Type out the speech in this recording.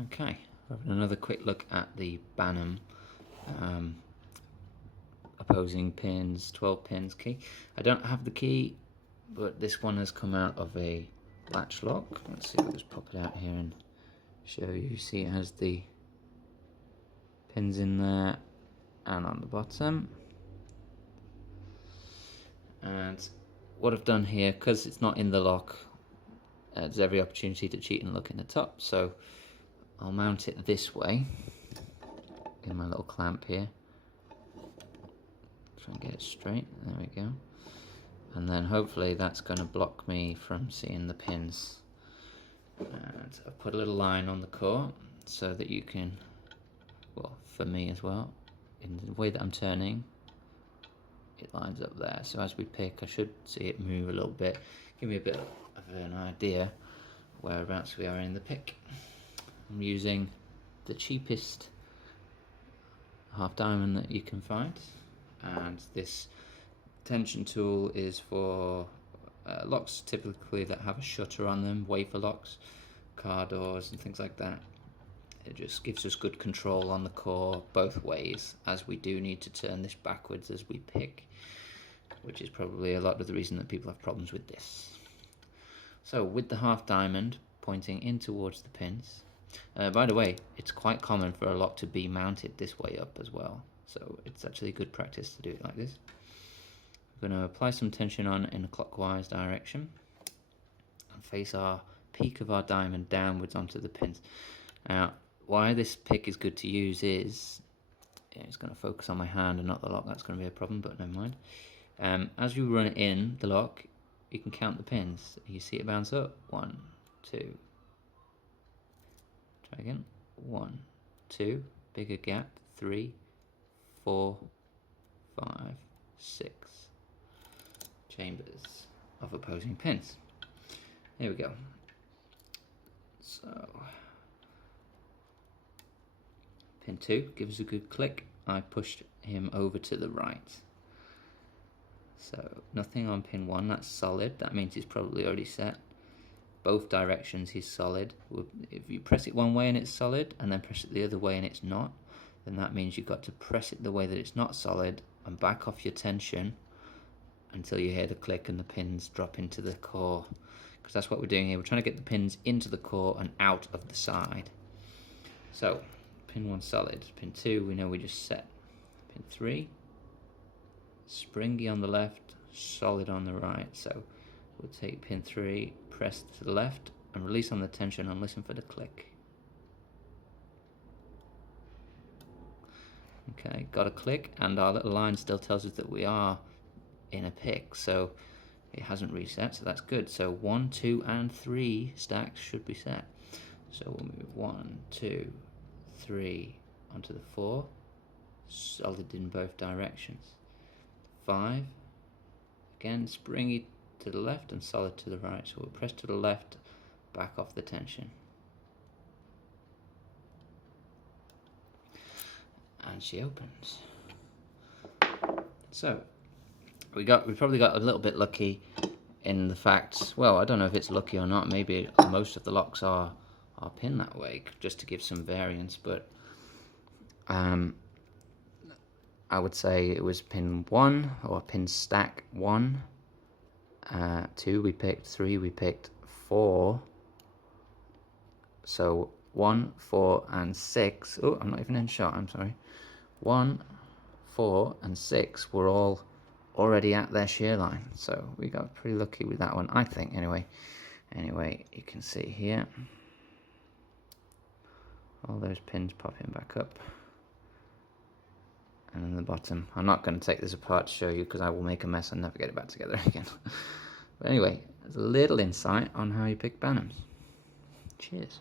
Okay, having another quick look at the Banham opposing pins, 12 pins key. I don't have the key, but this one has come out of a latch lock. Let's see, I'll just pop it out here and show you. See, it has the pins in there and on the bottom. And what I've done here, because it's not in the lock, there's every opportunity to cheat and look in the top, so I'll mount it this way in my little clamp here. Try and get it straight, there we go. And then hopefully that's going to block me from seeing the pins. And I've put a little line on the core so that you can, well, for me as well, in the way that I'm turning, it lines up there. So as we pick, I should see it move a little bit, give me a bit of an idea whereabouts we are in the pick. I'm using the cheapest half diamond that you can find, and this tension tool is for locks typically that have a shutter on them, wafer locks, car doors and things like that. It just gives us good control on the core both ways, as we do need to turn this backwards as we pick, which is probably a lot of the reason that people have problems with this. So with the half diamond pointing in towards the pins, by the way, it's quite common for a lock to be mounted this way up as well, so it's actually good practice to do it like this. We're going to apply some tension on in a clockwise direction and face our peak of our diamond downwards onto the pins. Now, why this pick is good to use is, it's going to focus on my hand and not the lock, that's going to be a problem, but never mind. As you run it in the lock, you can count the pins. You see it bounce up, 1, 2, try again, 1, 2, bigger gap, 3, 4, 5, 6 chambers of opposing pins. Here we go. So pin 2 gives a good click. I pushed him over to the right. So nothing on pin 1, that's solid. That means he's probably already set. Both directions he's solid. If you press it one way and it's solid, and then press it the other way and it's not, then that means you've got to press it the way that it's not solid and back off your tension until you hear the click and the pins drop into the core. Because that's what we're doing here. We're trying to get the pins into the core and out of the side. So pin 1 solid. Pin 2 we know we just set. Pin 3 springy on the left, solid on the right. So we'll take pin 3, press to the left and release on the tension and listen for the click. Okay, got a click, and our little line still tells us that we are in a pick, so it hasn't reset, so that's good. So 1, 2 and 3 stacks should be set. So we'll move 1, 2, 3 onto the 4, solid in both directions. 5, again springy to the left and solid to the right, so we'll press to the left, back off the tension, and she opens. So we probably got a little bit lucky in the fact, well, I don't know if it's lucky or not, maybe most of the locks are pinned that way just to give some variance, but I would say it was pin 1 or pin stack 1, 2 we picked, 3 we picked, 4, so 1, 4 and 6, oh I'm not even in shot, I'm sorry, 1, 4 and 6 were all already at their shear line, so we got pretty lucky with that one, I think, anyway, you can see here all those pins popping back up, and then the bottom. I'm not going to take this apart to show you because I will make a mess and never get it back together again. But anyway, there's a little insight on how you pick Banhams. Cheers.